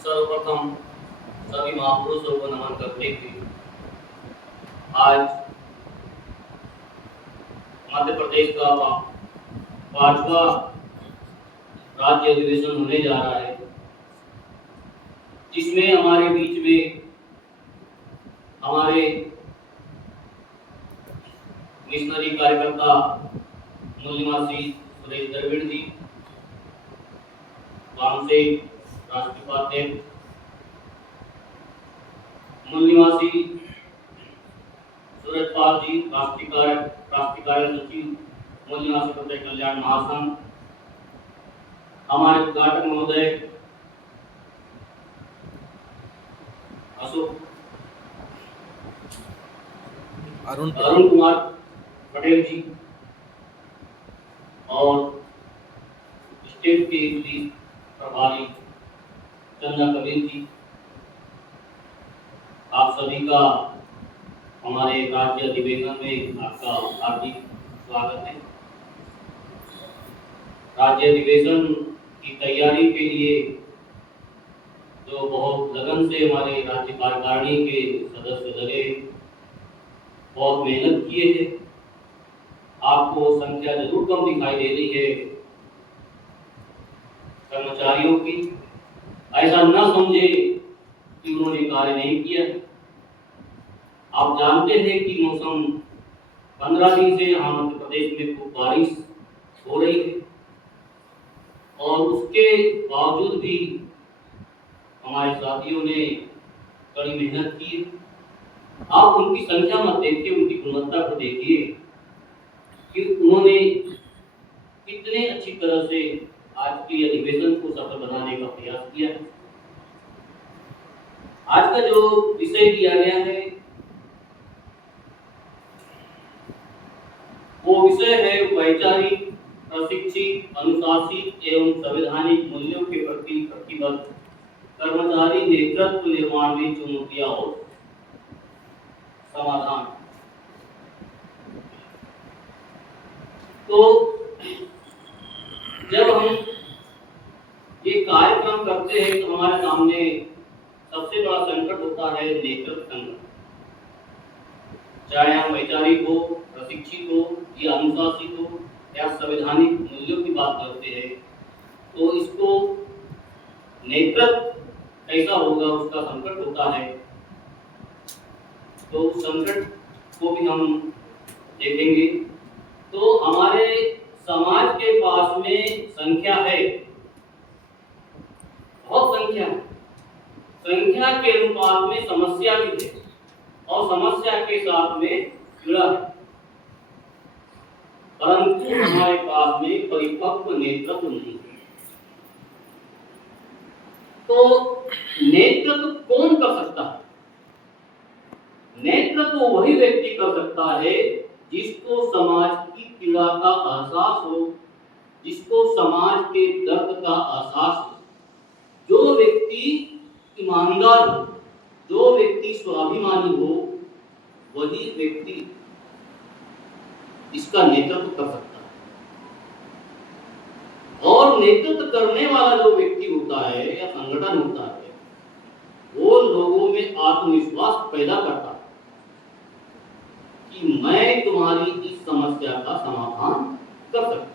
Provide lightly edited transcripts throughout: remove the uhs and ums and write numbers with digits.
सर्वप्रथम सभी महापुरुषों को नमन करते हुए आज मध्य प्रदेश का पांचवा राज्य अधिवेशन होने जा रहा है, जिसमें हमारे बीच में हमारे मिशनरी कार्यकर्ता मूल्यवासी सुरेश द्रविड़ जी, वामसे राष्ट्रीय उपाध्यक्ष, मूल्यवासी सूरज पाल जी राष्ट्रीय कार्य सचिव, मूल्यवासी प्रत्यय कल्याण महासंघ, हमारे उद्घाटक महोदय अरुण कुमार पटेल जी और स्टेट के प्रभारी चंदा कबीर जी, आप सभी का हमारे राज्य अधिवेशन में आपका हार्दिक स्वागत है। राज्य अधिवेशन की तैयारी के लिए जो बहुत लगन से हमारे राज्य कार्यकारिणी के सदस्य लगे, बहुत मेहनत किए हैं। आपको संख्या जरूर कम दिखाई दे रही है कर्मचारियों की, ऐसा न समझे कि उन्होंने कार्य नहीं किया। आप जानते हैं कि मौसम 15 दिन से यहाँ मध्य प्रदेश में खूब बारिश हो रही है और उसके बावजूद भी हमारे साथियों ने कड़ी मेहनत की है। आप उनकी संख्या मत देखिए, उनकी गुणवत्ता को देखिए कि उन्होंने कितने अच्छी तरह से आज के अधिवेशन को सफल बनाने का प्रयास किया है। आज का जो विषय दिया गया है वो विषय है वैचारिक, प्रशिक्षित, अनुशासित एवं संवैधानिक मूल्यों के प्रति प्रतिबद्ध कर्मचारी नेतृत्व निर्माण में चुनौतियां और समाधान। तो जब हम ये कार्यक्रम करते हैं तो हमारे सामने सबसे बड़ा संकट होता है नेतृत्व संकट। चाहे हम वैचारिक हो, प्रशिक्षित हो या अनुशासित हो या संवैधानिक मूल्यों की बात करते हैं, तो इसको नेतृत्व कैसा होगा उसका संकट होता है। तो उस संकट को भी हम देखेंगे। तो हमारे समाज के पास में संख्या है, बहुत संख्या के अनुपात में समस्या भी है और समस्या के साथ में जुड़ा है, परंतु हमारे पास में परिपक्व नेतृत्व नहीं है। तो नेतृत्व कौन कर सकता है? नेतृत्व वही व्यक्ति कर सकता है जिसको समाज की पीड़ा का एहसास हो, जिसको समाज के दर्द का एहसास हो, जो व्यक्ति ईमानदार हो, जो व्यक्ति स्वाभिमानी हो, वही व्यक्ति इसका नेतृत्व कर सकता है। और नेतृत्व करने वाला जो व्यक्ति होता है या संगठन होता है, वो लोगों में आत्मविश्वास पैदा करता है कि मैं तुम्हारी इस समस्या का समाधान कर सकता हूं।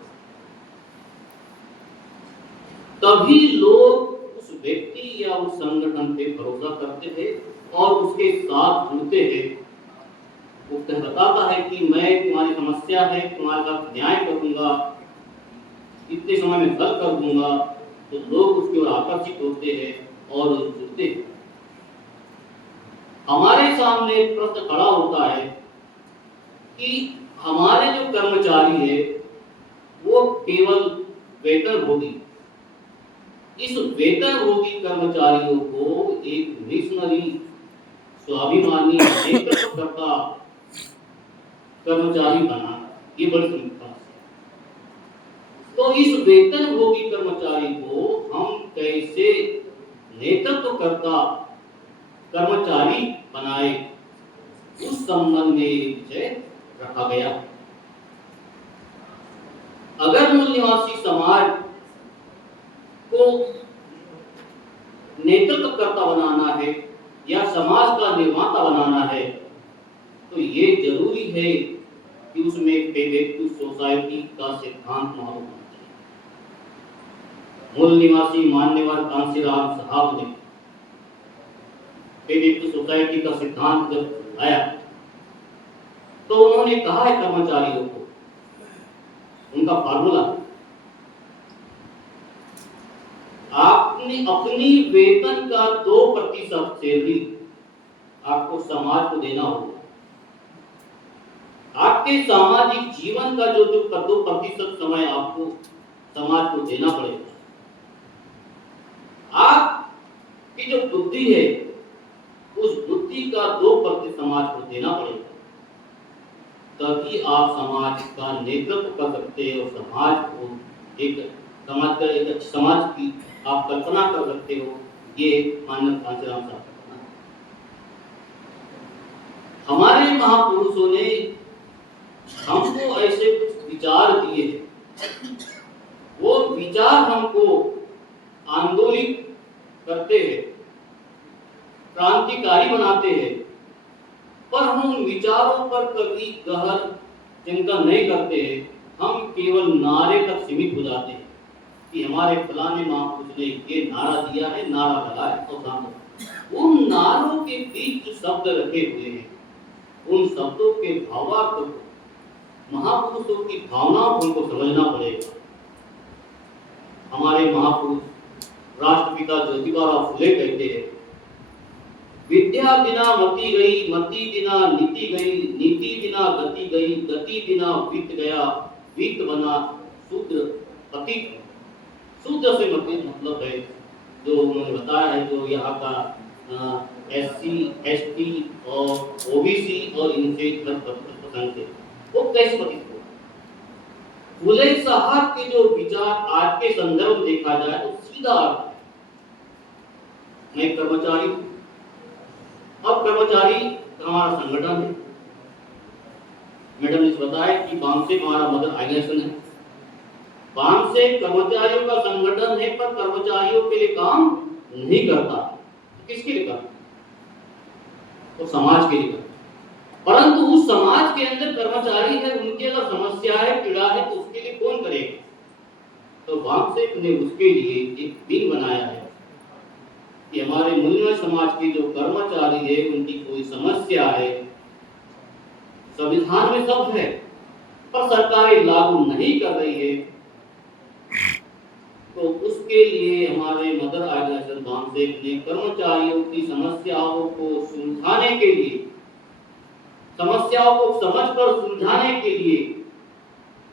तभी लोग उस व्यक्ति या उस संगठन पे भरोसा करते हैं और उसके साथ जुड़ते हैं। वो बताता है कि मैं तुम्हारी समस्या है, तुम्हारे साथ न्याय करूंगा, इतने समय में हल कर दूंगा, तो लोग उसकी ओर आकर्षित होते हैं और जुड़ते हैं। हमारे सामने प्रश्न खड़ा होता है कि हमारे जो कर्मचारी है वो केवल वेतनभोगी, इस वेतनभोगी कर्मचारियों को एक मिशनरी, स्वाभिमानी, नेतृत्वकर्ता कर्मचारी बनाना, ये बड़ी समस्या है। तो इस वेतनभोगी कर्मचारी को हम कैसे नेतृत्वकर्ता कर्मचारी बनाए, उस संबंध में विषय रखा गया। अगर मूल निवासी समाज को नेतृत्वकर्ता बनाना है या समाज का निर्माता बनाना है, तो ये जरूरी है कि उसमें पेबेक्टू सोसाइटी का सिद्धांत मालूम होना चाहिए। मूल निवासी मान्यवर कांसीराम साहब ने पेबेक्टू सोसाइटी का सिद्धांत जब आया तो उन्होंने कहा है कर्मचारियों को, उनका फार्मूला, आपने अपनी वेतन का 2% सैलरी आपको समाज को देना होगा। आपके सामाजिक जीवन का जो 2% समय आपको समाज को देना पड़ेगा। आपकी जो बुद्धि है उस बुद्धि का 2% समाज को देना पड़ेगा, तभी आप समाज का नेतृत्व कर सकते हैं और समाज को एक समाज की आप कल्पना कर सकते हो। ये मानव कांसीराम साहब का कहना है। हमारे महापुरुषों ने हमको ऐसे कुछ विचार दिए हैं, वो विचार हमको आंदोलित करते हैं, क्रांतिकारी बनाते हैं, पर हम उन विचारों पर कभी गहन चिंतन नहीं करते हैं। हम केवल नारे तक सीमित हो जाते हैं कि हमारे फलाने महापुरुष ने ये नारा दिया है, नारा लगा है और काम। उन नारों के बीच जो शब्द रखे हुए हैं, उन शब्दों के भावार्थ को, महापुरुषों की भावनाओं को हमको समझना पड़ेगा। हमारे महापुरुष राष्ट्रपिता ज्योतिबा फुले कहते हैं, विद्या बिना मति गई, मति बिना नीति गई, नीति बिना गति गई, गति बिना वित्त गया, वित्त बना शूद्र पतित। शूद्र से मतलब है जो उन्होंने बताया है, जो यहाँ का SC, ST और OBC और इनसे पसंद थे, वो कैसे पतित हुआ। फुले साहब के जो विचार आज के संदर्भ में देखा जाए तो सीधा अर्थ है, मैं कर्मचारी हूँ। अब कर्मचारी हमारा संगठन है, मैडम ने बताया कि बामसे हमारा मदर ऑर्गेनाइजेशन है। बामसे कर्मचारियों का संगठन है, पर कर्मचारियों के लिए काम नहीं करता। किसके लिए करता? तो समाज के लिए करता। परंतु उस समाज के अंदर कर्मचारी है, उनकी अगर समस्या है, पीड़ा है, तो उसके लिए कौन करेगा? तो बामसे ने उसके लिए एक दिन बनाया है कि हमारे मूल्य समाज के जो कर्मचारी है, उनकी कोई समस्या है, संविधान में सब है पर सरकारें लागू नहीं कर रही है, तो उसके लिए हमारे मदर ऑर्गेनाइजेशन बामसे ने कर्मचारियों की समस्याओं को सुलझाने के लिए, समस्याओं को समझकर सुलझाने के लिए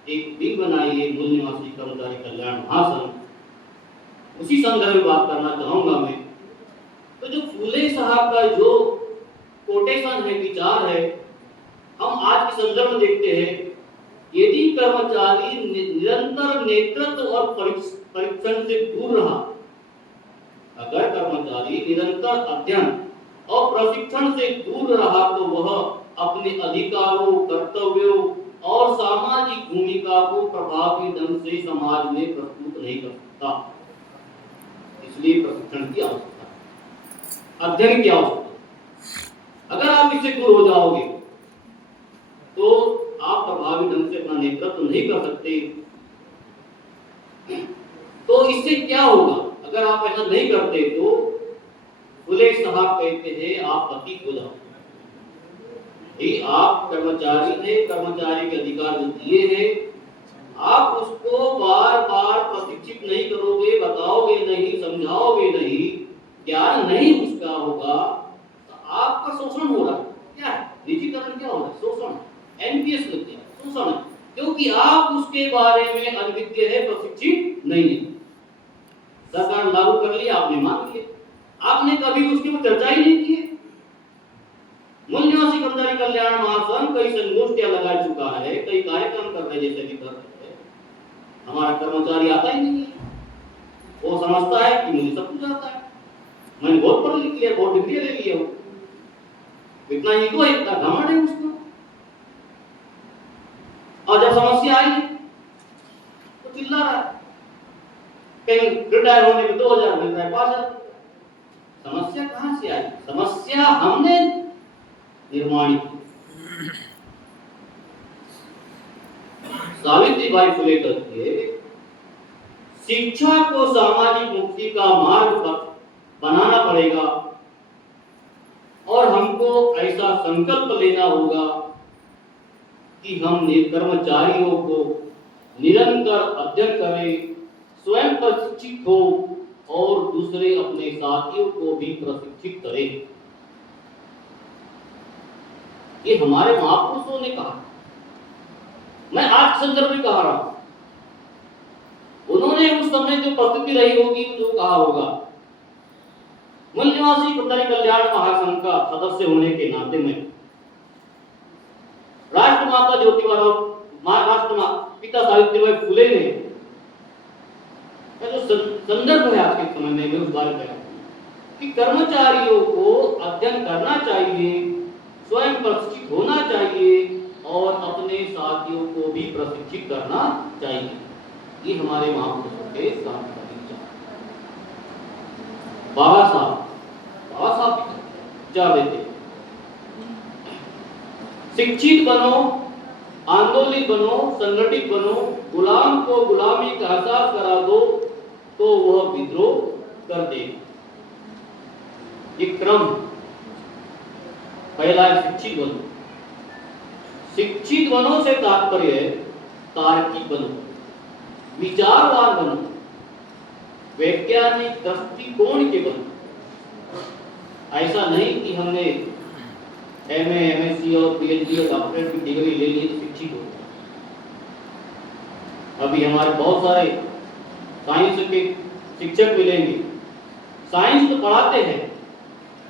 एक दिन बनाई है, मूल निवासी कर्मचारी कल्याण महासंघ। उसी संदर्भ में बात करना चाहूंगा मैं। तो जो फुले साहब का जो कोटेशन है, विचार है, हम आज के संदर्भ में देखते हैं, यदि कर्मचारी निरंतर नेतृत्व और परीक्षण से दूर रहा, अगर कर्मचारी निरंतर अध्ययन और प्रशिक्षण से दूर रहा, तो वह अपने अधिकारों, कर्तव्यों और सामाजिक भूमिका को प्रभावी ढंग से समाज में प्रस्तुत नहीं कर सकता। इसलिए प्रशिक्षण की आवश्यकता है, अध्ययन की आवश्यकता है। अगर आप इससे दूर हो जाओगे तो आप प्रभावी ढंग से अपना नेतृत्व नहीं कर सकते। तो इससे क्या होगा? अगर आप ऐसा नहीं करते तो फुले साहब कहते हैं आप पतित हो जाओ। आप कर्मचारी हैं, कर्मचारी के अधिकार जो दिए हैं, आप उसको बार बार प्रशिक्षित नहीं करोगे, बताओगे नहीं, समझाओगे नहीं, ज्ञान नहीं उसका होगा, तो आपका शोषण हो रहा है। क्या है? निजीकरण क्या हो रहा है? शोषण। NPS लगते हैं, शोषण है, क्योंकि आप उसके बारे में अनभिज्ञ है, प्रशिक्षित नहीं है। सरकार लागू कर लिया, आपने मान लिया, आपने कभी उसके ऊपर चर्चा ही नहीं की। मूल निवासी कर्मचारी कल्याण महासंघ कई संगोष्ठियां लगा चुका है, कई कार्यक्रम कर रहे, जैसे भी कर रहे हैं। हमारा कर्मचारी आता ही नहीं है, वो समझता है कि मुझे सब कुछ आता है, मैंने बहुत पढ़ लिख लिया, बहुत डिग्री ले लिया, इतना ईगो है, इतना घमंड है उसको। और जब समस्या आई तो चिल्ला रहा है, कहीं रिटायर होने में 2000 मिल रहा है, 5000। समस्या कहाँ से आई? समस्या हमने निर्माण की। सावित्रीबाई फुले कहती है शिक्षा को सामाजिक मुक्ति का मार्ग बनाना पड़ेगा और हमको ऐसा संकल्प लेना होगा कि हम कर्मचारियों को निरंतर अध्ययन करें, स्वयं प्रशिक्षित हो और दूसरे अपने साथियों को भी प्रशिक्षित करें। ये हमारे महापुरुषों ने कहा। मैं आज संदर्भ में कह रहा हूं, उन्होंने उस समय जो परिस्थिति रही होगी जो कहा होगा। मूल निवासी ब्रह्मचारी कल्याण महासंघ का सदस्य होने के नाते में राष्ट्रमाता ज्योतिबा पिता सावित्रीबाई फुले ने जो संदर्भ है आज के समय में उस बारे में कि कर्मचारियों को अध्ययन करना चाहिए, स्वयं प्रशिक्षित होना चाहिए और अपने साथियों को भी प्रशिक्षित करना चाहिए। ये हमारे महापुरुषों के सांस्कृतिक विचार। बाबा साहब विचार देते, शिक्षित बनो, आंदोलित बनो, संगठित बनो, गुलाम को गुलामी का एहसास करा दो तो वह विद्रोह कर देगा। ये क्रम पहला है शिक्षित बनो। शिक्षित बनो से तात्पर्य है तार्किक बनो, विचारवान बनो, वैज्ञानिक दृष्टिकोण के बनो। ऐसा नहीं कि हमने एमए, एमएससी और पीएचडी और डॉक्टरेट की डिग्री ले ली तो शिक्षित हो। अभी हमारे बहुत सारे साइंस के शिक्षक मिलेंगे, साइंस तो पढ़ाते हैं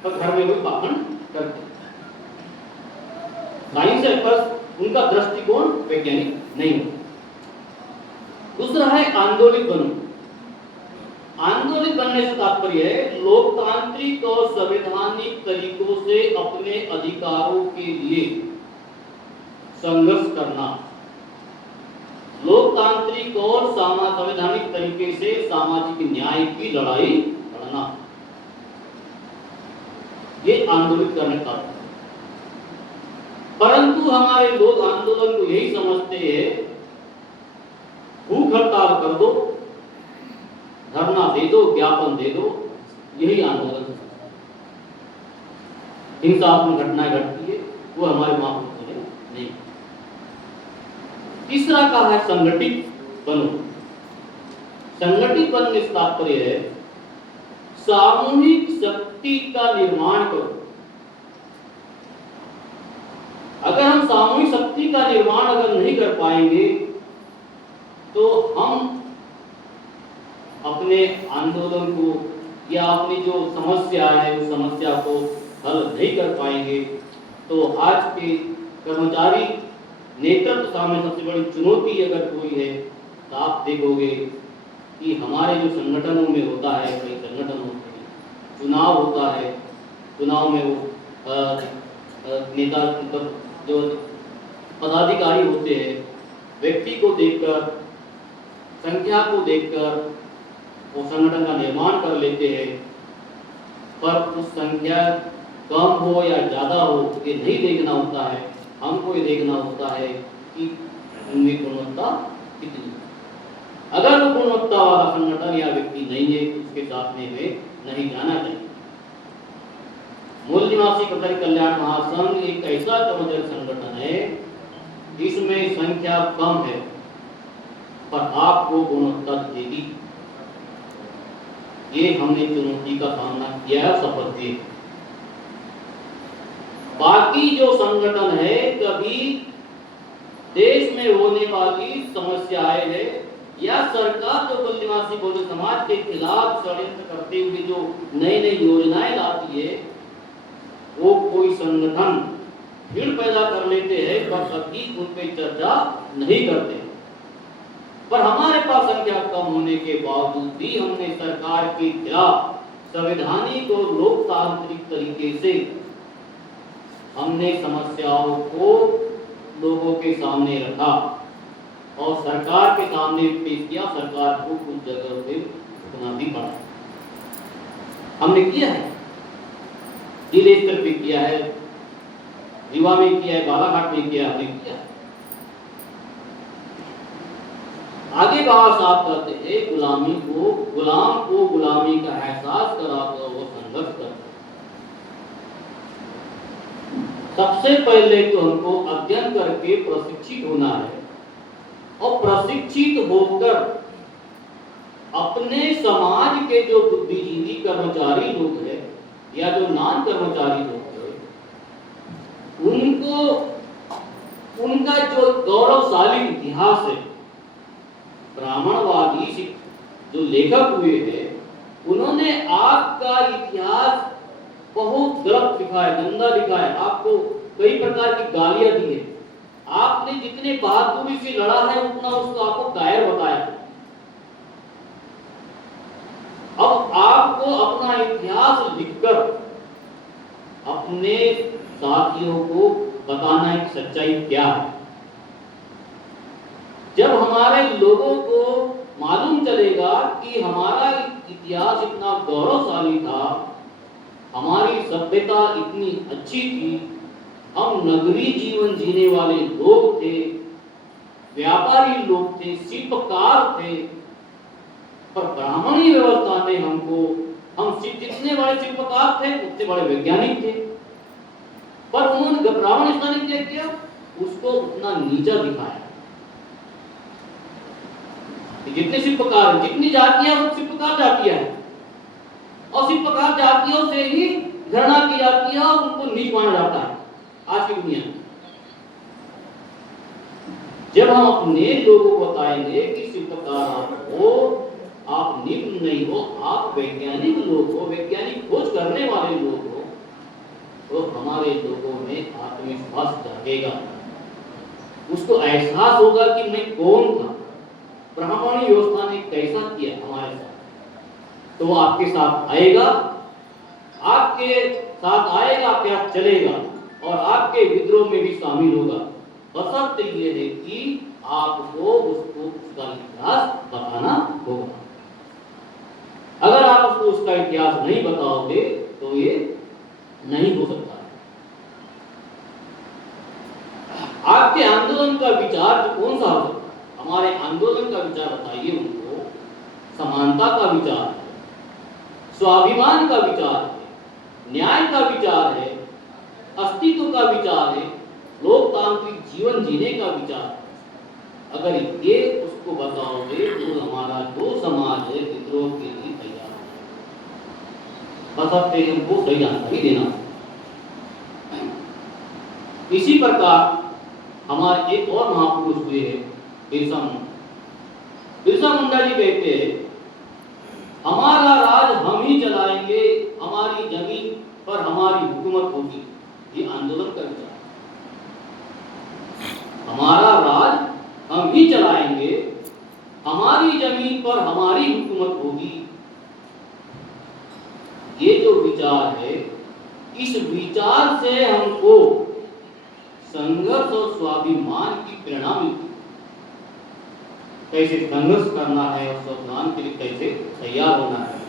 पर घर में कोई पाखंड करते हैं। साइंस है पर उनका दृष्टिकोण वैज्ञानिक नहीं होता। दूसरा है आंदोलित बनो। आंदोलित बनने से तात्पर्य है लोकतांत्रिक और संवैधानिक तरीकों से अपने अधिकारों के लिए संघर्ष करना। लोकतांत्रिक और संवैधानिक तरीके से सामाजिक न्याय की लड़ाई लड़ना, ये आंदोलित करने का। परंतु हमारे लोग आंदोलन को यही समझते हैं भूख हड़ताल कर दो, धरना दे दो, ज्ञापन दे दो, यही आंदोलन है। हिंसात्मक घटनाएं घटती है वो हमारे महापुरुषों ने नहीं। तीसरा कहा है संगठित बनो। संगठित बनने से तात्पर्य है सामूहिक शक्ति का निर्माण करो। अगर हम सामूहिक शक्ति का निर्माण अगर नहीं कर पाएंगे तो हम अपने आंदोलन को या अपनी जो समस्या है उस समस्या को हल नहीं कर पाएंगे। तो आज के कर्मचारी नेतृत्व सामने सबसे बड़ी चुनौती अगर कोई है तो आप देखोगे कि हमारे जो संगठनों में होता है, कई संगठन होते हैं, चुनाव होता है, चुनाव में वो नेता जो पदाधिकारी होते हैं व्यक्ति को देखकर, संख्या को देखकर वो संगठन का निर्माण कर लेते हैं। पर उस संख्या कम हो या ज्यादा हो ये नहीं देखना होता है, हमको ये देखना होता है कि उनमें गुणवत्ता कितनी। अगर वो गुणवत्ता वाला संगठन या व्यक्ति नहीं है उसके साथ में नहीं जाना चाहिए। मूल निवासी ब्रह्मचारी कल्याण महासंघ एक ऐसा कर्मचारी संगठन है जिसमें संख्या कम है पर आपको गुणवत्ता देगी। ये हमने चुनौती का सामना किया है, सफल किए। बाकी जो संगठन है कभी देश में होने वाली समस्याएं है या सरकार जो मूल निवासी बहुजन समाज के खिलाफ षड्यंत्र करते हुए जो नई नई योजनाएं लाती है वो कोई संगठन भीड़ पैदा कर लेते हैं पर कभी उन पर चर्चा नहीं करते। पर हमारे पास संख्या कम होने के बावजूद भी हमने सरकार के खिलाफ संवैधानिक और लोकतांत्रिक तरीके से हमने समस्याओं को लोगों के सामने रखा और सरकार के सामने पेश किया। सरकार को कुछ जगह पे उतना भी पड़ा हमने किया है। जिले स्तर पे किया है, रीवा में किया है, बालाघाट में किया है, हमने किया है। आगे बाबा साहब कहते हैं गुलाम को गुलामी का एहसास कराकर वो संघर्ष करता है। सबसे पहले तो हमको अध्ययन करके प्रशिक्षित होना है और प्रशिक्षित होकर अपने समाज के जो बुद्धिजीवी कर्मचारी लोग हैं या जो नान कर्मचारी लोग हैं, उनको उनका जो गौरवशाली इतिहास है, ब्राह्मणवादी जो लेखक हुए हैं, उन्होंने आपका इतिहास बहुत गलत दिखाया, गंदा दिखाया, आपको कई प्रकार की गालियां दी है। आपने जितने बहादुरी से लड़ा है उतना उसको आपको कायर बताया। अब आपको अपना इतिहास लिखकर अपने साथियों को बताना है कि सच्चाई क्या है। जब हमारे लोगों को मालूम चलेगा कि हमारा इतिहास इतना गौरवशाली था, हमारी सभ्यता इतनी अच्छी थी, हम नगरीय जीवन जीने वाले लोग थे, व्यापारी लोग थे, शिल्पकार थे, पर ब्राह्मणी व्यवस्था ने हम जितने बड़े शिल्पकार थे उतने बड़े वैज्ञानिक थे, पर उन्होंने ब्राह्मण स्थान ने क्या किया, उसको उतना नीचा दिखाया। जितने शिल्पकार, जितनी जातियां, वो शिल्पकार जातियां हैं और शिल्पकार जातियों से ही घृणा की जाती है और उनको नीच माना जाता है आज की दुनिया में। जब हम अपने लोगों को बताएंगे कि शिल्पकार आप हो, आप निम्न नहीं हो, आप वैज्ञानिक लोग हो, वैज्ञानिक खोज करने वाले लोग हो, तो हमारे लोगों में आत्मविश्वास जागेगा, उसको एहसास होगा कि मैं कौन था, ब्राह्मणी व्यवस्था ने कैसा किया हमारे साथ, तो वो आपके साथ आएगा, आपके साथ चलेगा और आपके विद्रोह में भी शामिल होगा। बशर्ते ये है कि आपको उसका इतिहास बताना होगा। अगर आप उसको उसका इतिहास नहीं बताओगे तो ये नहीं हो सकता है। आपके आंदोलन का विचार कौन सा हो सकता है? हमारे आंदोलन का विचार बताइए उनको। समानता का विचार है, स्वाभिमान का विचार है, न्याय का विचार है, अस्तित्व का विचार है, लोकतांत्रिक जीवन जीने का विचार है। अगर ये उसको बताओगे तो हमारा जो समाज है विद्रोह के लिए तैयार है। बस हमको सही जानकारी देना। इसी प्रकार हमारे एक और महापुरुष हुए हैं बिरसा मुंडा। बिरसा मुंडा जी कहते हैं हमारा राज हम ही चलाएंगे, हमारी जमीन पर हमारी हुकूमत होगी। ये आंदोलन का विचार। हमारा राज हम ही चलाएंगे, हमारी जमीन पर हमारी हुकूमत होगी। ये जो विचार है, इस विचार से हमको संघर्ष और स्वाभिमान की प्रेरणा मिलती है। कैसे संघर्ष करना है और स्वाभिमान के लिए कैसे तैयार होना है।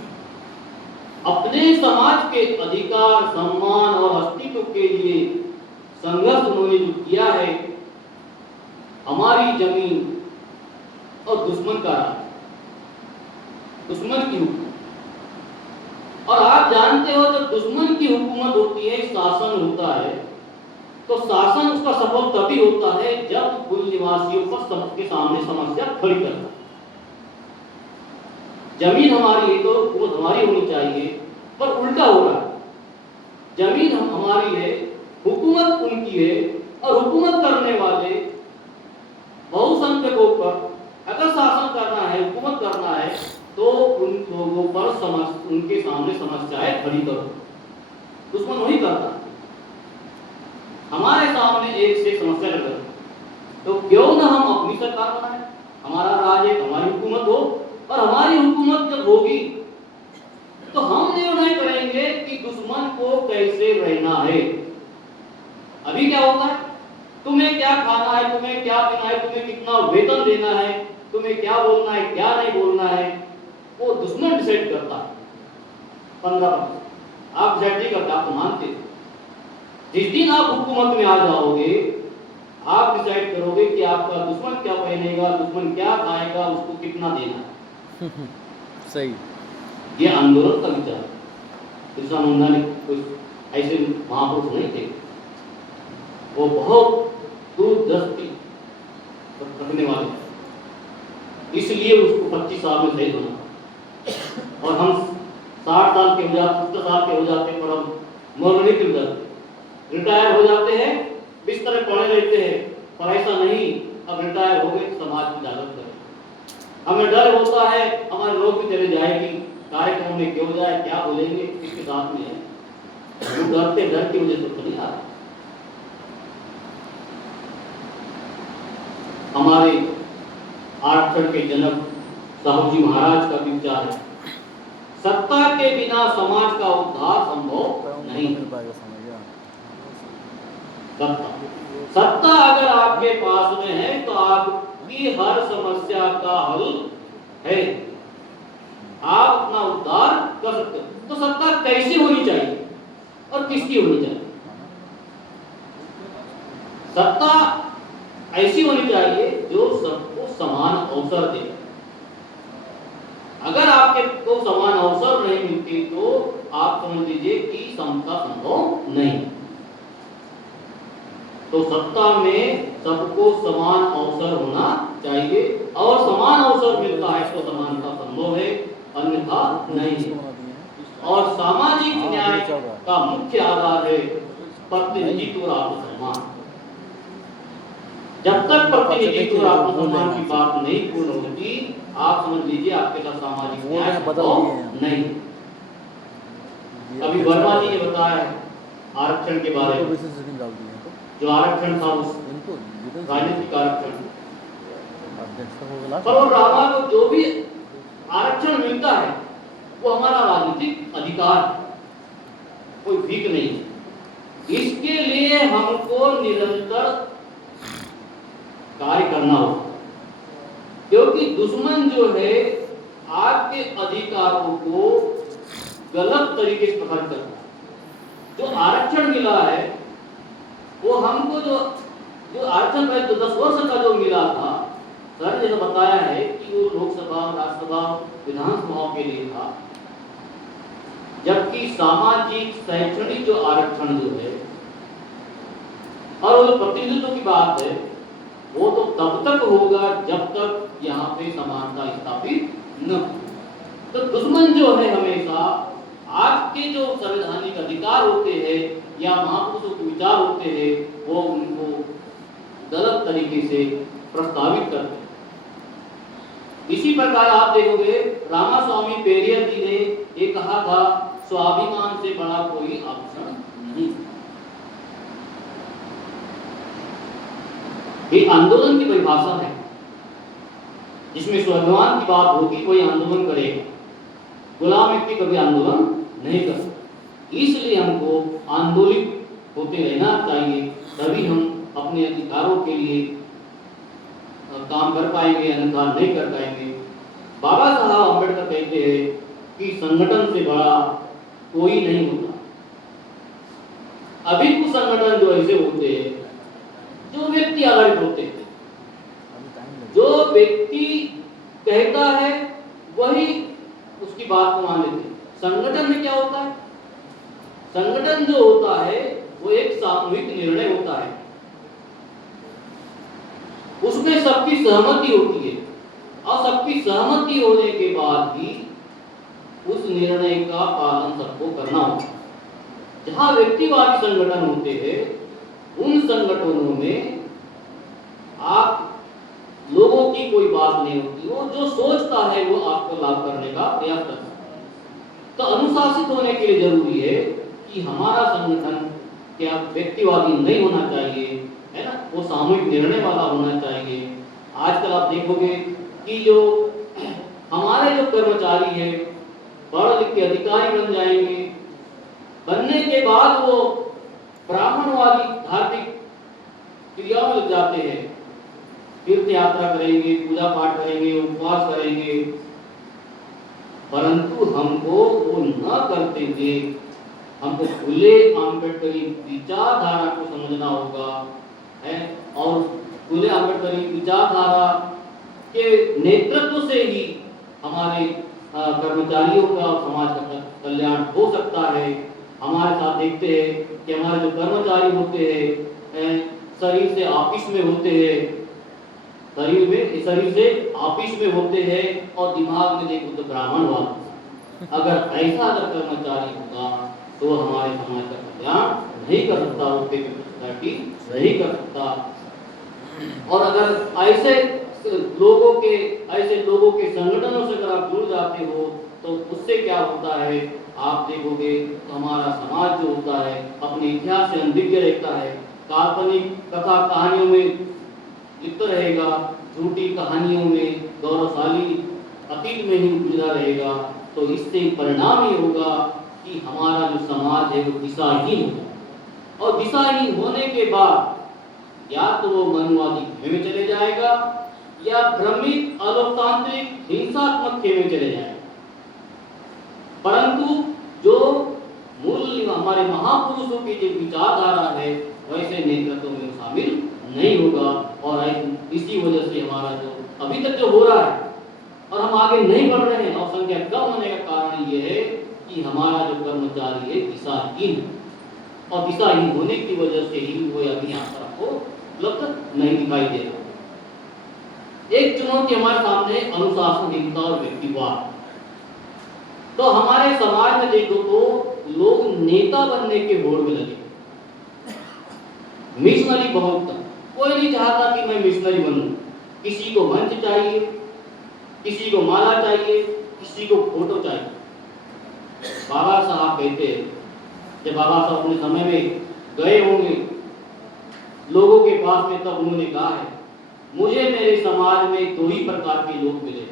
अपने समाज के अधिकार, सम्मान और अस्तित्व के लिए संघर्ष उन्होंने जो किया है, हमारी जमीन और दुश्मन का राज, दुश्मन की हुकूमत। और आप जानते हो जब दुश्मन की हुकूमत होती है, शासन होता है, तो शासन उसका सफल तभी होता है जब कुल निवासियों पर के सामने समस्या खड़ी करता है। जमीन हमारी है तो हुकूमत हमारी होनी चाहिए, पर उल्टा हो रहा है। जमीन हमारी है, हुकूमत उनकी है, और हुकूमत करने वाले बहुसंख्यकों पर अगर शासन करना है, हुकूमत करना है, तो उन लोगों पर उनके सामने समस्याएं खड़ी करो। दुश्मन वही करता है। हमारे सामने एक से समस्या लग रही, तो क्यों ना हम अपनी सरकार बनाएं, हमारा राज है, हमारी हुकूमत हो, और हमारी हुकूमत जब होगी तो हम निर्णय करेंगे कि दुश्मन को कैसे रहना है। अभी क्या होता है, तुम्हें क्या खाना है, तुम्हें क्या पीना है, तुम्हें कितना वेतन देना है, तुम्हें क्या बोलना है, क्या नहीं बोलना है, वो दुश्मन डिसाइड करता है। 15% आप डिसाइड नहीं करते, आप तो मानते हो। जिस दिन आप हुकूमत में आ जाओगे, आप डिसाइड करोगे कि आपका दुश्मन क्या पहनेगा, दुश्मन क्या खाएगा, उसको कितना देना है। सही। ये आंदोलन का विचार। बिरसा मुंडा ने कुछ ऐसे महापुरुष नहीं थे, वो बहुत दूरदृष्टि रखने वाले, इसलिए उसको 25 साल में शहीद होना। और हम 60 साल के हो जाते, 70 साल के हो जाते पर हम मरने के जाते, रिटायर हो जाते हैं, बिस्तर में पड़े रहते हैं। पर ऐसा नहीं, अब रिटायर हो गए समाज की जागृत करें। हमें डर होता है हमारे नौकरी चले जाएगी, कार्यक्रम में क्यों जाए, क्या बोलेंगे, किसके साथ में है। वो डरते, डर की वजह से तो नहीं आ रहा। हमारे आरक्षण के जनक साहू जी महाराज का विचार है, सत्ता के बिना समाज का उद्धार संभव नहीं। सत्ता अगर आपके पास में है तो आपकी हर समस्या का हल है, आप अपना उद्धार कर सकते हो। तो सत्ता कैसी होनी चाहिए और किसकी होनी चाहिए? सत्ता ऐसी होनी चाहिए जो सबको समान अवसर दे। अगर आपके को समान अवसर नहीं मिलती तो आप समझ लीजिए कि समता संभव नहीं। तो सत्ता में सबको समान अवसर होना चाहिए, और समान अवसर मिलता है तो समानता संभव है, अन्यथा नहीं है। और सामाजिक न्याय का मुख्य आधार है प्रतिनिधित्व और आत्मसम्मान। जब तक प्रतिनिधित्व और आत्मसम्मान की बात नहीं पूर्ण होती, आप समझ लीजिए आपके साथ सामाजिक न्याय संभव नहीं। अभी वर्मा जी ने बताया है आरक्षण के बारे में, जो आरक्षण था उस राजनीतिक आरक्षण, पर वो रामा को जो भी आरक्षण मिलता है वो हमारा राजनीतिक अधिकार, कोई भीख नहीं। इसके लिए हमको निरंतर कार्य करना होगा, क्योंकि दुश्मन जो है आपके अधिकारों को गलत तरीके से पकड़ करता है। जो आरक्षण मिला है वो हमको जो आरक्षण पहले तो 10 वर्ष का जो मिला था, सर ने बताया है कि वो लोकसभा, राज्यसभा, विधानसभाओं के लिए था, जबकि सामाजिक शैक्षणिक जो आरक्षण जो है और वो प्रतिनिधित्व की बात है, वो तो तब तक होगा जब तक यहाँ पे समानता स्थापित न हो। तो दुश्मन जो है हमेशा आज के जो संवैधानिक अधिकार होते हैं या महापुरुषों के विचार होते हैं, वो उनको गलत तरीके से प्रस्तावित करते हैं। इसी प्रकार आप देखोगे रामास्वामी पेरियर जी ने ये कहा था, स्वाभिमान से बड़ा कोई आभूषण नहीं। ये आंदोलन की परिभाषा है, जिसमें स्वाभिमान की बात होगी कोई आंदोलन करेगा, गुलाम व्यक्ति कभी आंदोलन नहीं कर सकता। इसलिए हमको आंदोलित होते रहना चाहिए, तभी हम अपने अधिकारों के लिए काम कर पाएंगे, अन्यथा नहीं कर पाएंगे। बाबा साहब अम्बेडकर कहते हैं कि संगठन से बड़ा कोई नहीं होता। अभी कुछ संगठन जो ऐसे होते हैं जो व्यक्ति आधारित होते हैं, जो व्यक्ति कहता है वही उसकी बात को मान लेते हैं। संगठन में क्या होता है? संगठन जो होता है वो एक सामूहिक निर्णय होता है, उसमें सबकी सहमति होती है, और सबकी सहमति होने के बाद ही उस निर्णय का पालन सबको करना होता है। जहां व्यक्तिवादी संगठन होते हैं, उन संगठनों में आप लोगों की कोई बात नहीं होती, वो जो सोचता है वो आपको लागू करने का प्रयास करता है। तो अनुशासित होने के लिए जरूरी है कि हमारा संगठन क्या व्यक्तिवादी नहीं होना चाहिए, है ना, वो सामूहिक निर्णय वाला होना चाहिए। आजकल आप देखोगे कि जो हमारे जो कर्मचारी हैं पढ़ लिख के अधिकारी बन जाएंगे, बनने के बाद वो ब्राह्मणवादी धार्मिक क्रियाओं में लग जाते हैं, तीर्थ यात्रा करेंगे, पूजा पाठ करेंगे, उपवास करेंगे, परंतु हमको वो न करते हुए हमको खुले आम्बेडकरी विचारधारा को समझना होगा है, और खुले आम्बेडकरी विचारधारा के नेतृत्व से ही हमारे कर्मचारियों का और समाज का कल्याण हो सकता है। हमारे साथ देखते हैं कि हमारे जो कर्मचारी होते हैं शरीर से ऑफिस में होते हैं, शरीर से ऑफिस में होते हैं और दिमाग में देखो तो ब्राह्मण वाला। अगर ऐसा कर्मचारी होगा तो हमारे समाज का कल्याण नहीं कर सकता, उसके सोसाइटी नहीं कर सकता। और अगर ऐसे लोगों के संगठनों से अगर आप जुड़ जाते हो तो उससे क्या होता है, आप देखोगे तो हमारा समाज जो होता है अपने इतिहास से अनभिज्ञ रहता है, काल्पनिक कथा कहानियों में लिप्त रहेगा, झूठी कहानियों में गौरवशाली अतीत में ही गुजरा रहेगा। तो इससे परिणाम ये होगा कि हमारा जो समाज है वो दिशाहीन होगा, और दिशाहीन होने के बाद या तो वो मनवादी खेमे में चले जाएगा या भ्रमित अलोकतांत्रिक हिंसात्मक खेमे में चले जाएगा। परंतु जो मूल हमारे महापुरुषों की जो विचारधारा है वैसे नेतृत्व में शामिल नहीं होगा, और इसी वजह से हमारा जो अभी तक जो हो रहा है और हम आगे नहीं बढ़ रहे हैं और संख्या कम होने का कारण ये है कि हमारा जो कर्मचारी है दिशाहीन है, और दिशाहीन होने की वजह से ही वो अभी यहाँ पर आपको उपलब्ध नहीं दिखाई दे रहा। एक चुनौती हमारे सामने अनुशासनहीनता और व्यक्तिवाद। तो हमारे समाज में देखो तो लोग नेता बनने के होड़ में लगे, मिशनरी बहुत था, कोई नहीं चाहता कि मैं मिशनरी बनूं। किसी को मंच चाहिए, किसी को माला चाहिए, किसी को फोटो चाहिए। बाबा साहब कहते हैं, जब बाबा साहब अपने समय में गए होंगे लोगों के पास में, तब उन्होंने कहा है मुझे मेरे समाज में दो ही प्रकार के लोग मिले।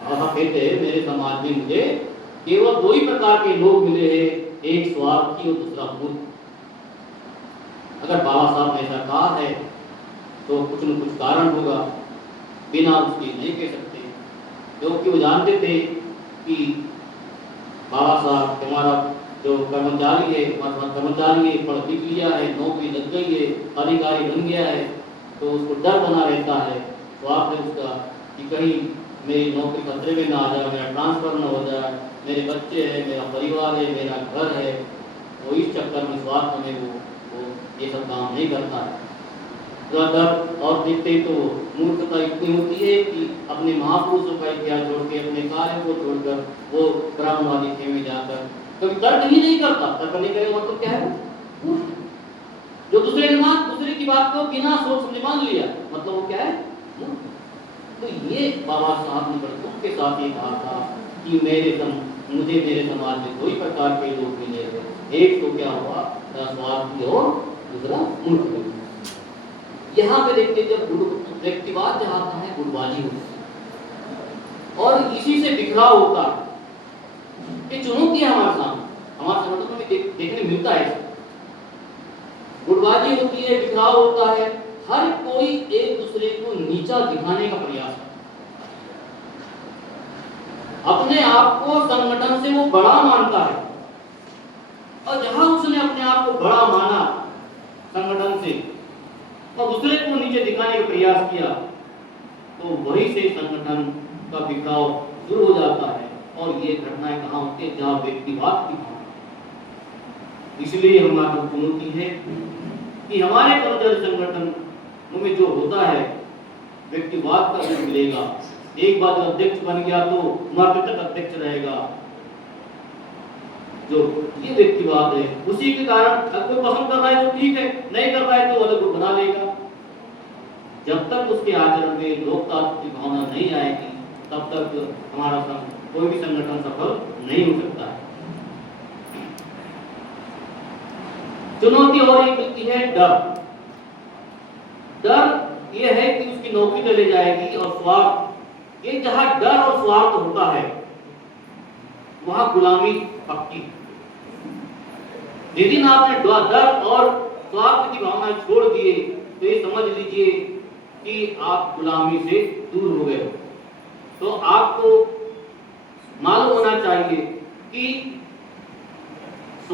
बाबा कहते हैं मेरे समाज में मुझे केवल दो ही प्रकार के लोग मिले हैं, एक स्वार्थी और दूसरा मूर्ख। अगर बाबा साहब ने ऐसा कहा है तो कुछ न कुछ कारण होगा, बिना उसके नहीं कह सकते, क्योंकि वो जानते थे कि बाबा साहब हमारा जो कर्मचारी है, पढ़ लिख लिया है, नौकरी लग गई है, अधिकारी बन गया है, तो उसको डर बना रहता है स्वार्थ है उसका कि कहीं मेरी नौकरी खतरे में ना आ जाए, मेरा ट्रांसफर ना हो जाए, मेरे बच्चे हैं, मेरा परिवार है, मेरा घर है। तो इस चक्कर में स्वार्थ में वो ये सब काम नहीं करता है। और देखते तो मूर्खता इतनी होती है कि अपने महापुरुषों का इतिहास छोड़ के, अपने कार्य को छोड़कर वो ब्राह्मणवादी खेमे जाकर कभी तर्क ही नहीं करता। तर्क नहीं करेगा मतलब क्या है, जो दूसरे की बात को बिना सोच समझे मान लिया, मतलब वो क्या है। तो ये बाबा साहब ने बड़े दुख के साथ ये कहा था कि मुझे मेरे समाज में दो ही प्रकार के लोग मिले हैं, एक तो क्या हुआ स्वार्थी और दूसरा मूर्ख। यहाँ पे देखते जब व्यक्तिवाद जहाँ आता है गुटबाजी होती है और इसी से बिखराव होता है। ये चुनौती है हमारे संगठन में देखने मिलता है। गुटबाजी होती है, बिखराव होता है, हर कोई एक दूसरे को नीचा दिखाने का प्रयास करता है, अपने आप को संगठन से वो बड़ा मानता है, और जहां उसने अपने आप को बड़ा माना संगठन से और दूसरे को नीचे दिखाने का प्रयास किया, तो वही से संगठन का बिखराव शुरू हो जाता है। और ये घटनाएं कहाँ होती है, जहाँ व्यक्तिवाद की भावना। इसलिए हमारी चुनौती है कि हमारे कर्मचारी संगठन में जो होता है व्यक्तिवाद का जो मिलेगा, एक बार जब अध्यक्ष बन गया तो मरते तक अध्यक्ष रहेगा, जो ये व्यक्तिवाद है उसी के कारण अगर कोई पसंद कर रहा है तो ठीक है, नहीं कर रहा है तो अलग ग्रुप बना लेगा। जब तक उसके आचरण में लोकतंत्र की भावना नहीं आएगी तब तक हमारा कोई भी संगठन सफल नहीं हो सकता है। चुनौती और एक मिलती है डर। डर यह है कि उसकी नौकरी चले जाएगी, और स्वार्थ, ये जहां डर और स्वार्थ होता है वहां गुलामी पक्की। यदि आपने डर और स्वार्थ की भावना छोड़ दिए तो ये समझ लीजिए कि आप गुलामी से दूर हो गए हो। तो आपको मालूम होना चाहिए कि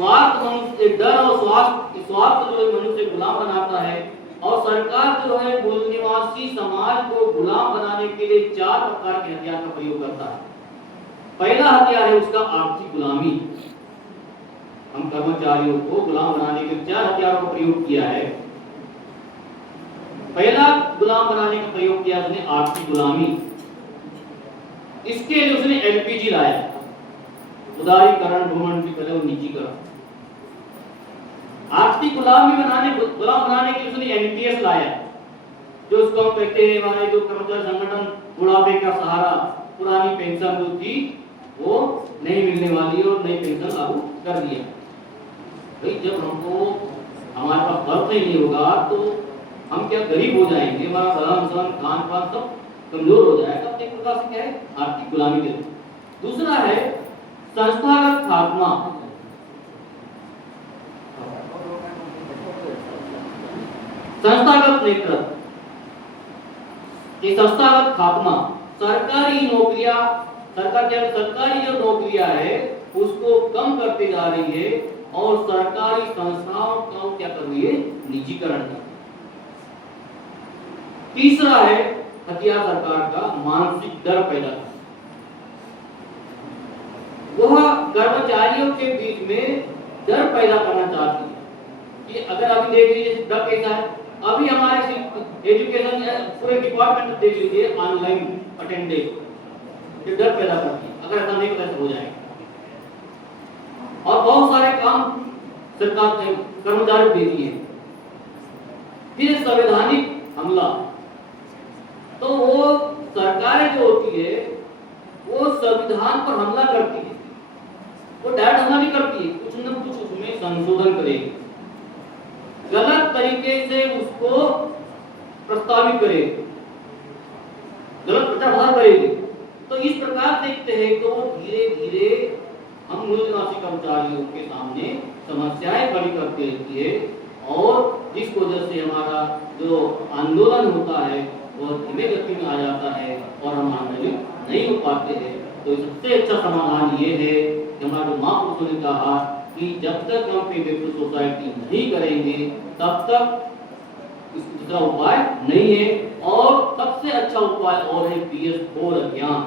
स्वार्थ मनुष्य, डर और स्वार्थ जो है मनुष्य गुलाम बनाता है, और सरकार जो है मूल निवासी समाज को गुलाम बनाने के लिए 4 प्रकार के हथियार का प्रयोग करता है। पहला हथियार है उसका आर्थिक गुलामी। हम कर्मचारियों को गुलाम बनाने के 4 हथियारों का प्रयोग किया है। पहला गुलाम बनाने का प्रयोग किया उसने आर्थिक गुलामी। इसके लिए उसने एलपीजी लाया, उदारीकरण, भूमंडलीकरण और निजीकरण। आर्थिक गुलाम बनाने के लिए उसने एनपीएस लाया, जो उसको हम कहते हैं हमारे जो कर्मचारी संगठन बुढ़ापे का सहारा, पुरानी पेंशन जो थी वो नहीं मिलने वाली और नई पेंशन लागू कर दिया। भाई जब हमको हमारे पास खर्च ही नहीं होगा तो हम क्या गरीब हो जाएंगे, हमारा रहन-सहन, खान-पान सब कमजोर हो जाएगा। एक प्रकार से क्या है, आर्थिक गुलामी के। दूसरा है संस्थागत खात्मा। संस्थागत नेतृत्व, ये संस्थागत खात्मा, सरकारी नौकरियां, सरकारी जो नौकरियां है उसको कम करते जा रही है और सरकारी संस्थाओं का क्या कर रही है, निजीकरण कर। तीसरा है हथियार सरकार का मानसिक डर पैदा करना। वह कर्मचारियों के बीच में डर पैदा करना चाहती है कि अगर अभी देख लीजिए डर कैसा है, अभी हमारे एजुकेशन पूरे डिपार्टमेंट देख लीजिए ऑनलाइन अटेंडेंस, ये डर पैदा करती है। अगर ऐसा नहीं तो हो जाएगा। और बहुत सारे काम सरकार ने कर्मचारी दे दिए। फिर संवैधानिक हमला, तो वो सरकारें जो होती है वो संविधान पर हमला करती है। वो डायरेक्ट हमला नहीं करती है, कुछ न कुछ उसमें संशोधन करेगी, गलत तरीके से उसको प्रस्तावित करेगी, गलत प्रचार करेगी। तो इस प्रकार देखते हैं तो वो धीरे धीरे हम मूल निवासी कर्मचारियों के सामने समस्याएं खड़ी करती रहती है, और जिस वजह से हमारा जो आंदोलन होता है वो धीमे गति में आ जाता है और हम आंदोलित नहीं हो पाते हैं। तो सबसे अच्छा समाधान ये है कि हमारे महापुरुषों ने कहा कि जब तक हम पेमेंट सोसाइटी नहीं करेंगे तब तक दूसरा उपाय नहीं है। और सबसे अच्छा उपाय और है PS4 अभियान,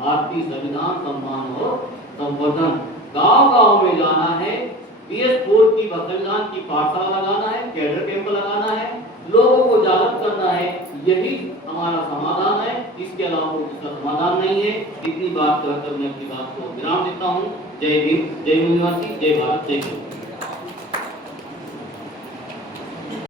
भारतीय संविधान सम्मान और संवर्धन। गांव-गांव में जाना है, PS4 की संविधान की पाठशाला लगाना है, कैडर कैंप लगाना है, लोगों को जागरूक करना है। यही हमारा समाधान है, इसके अलावा कोई दूसरा समाधान नहीं है। इतनी बात कहकर मैं अपनी बात को विराम देता हूँ। जय भीम, जय निवासी, जय भारत, जय हिंद।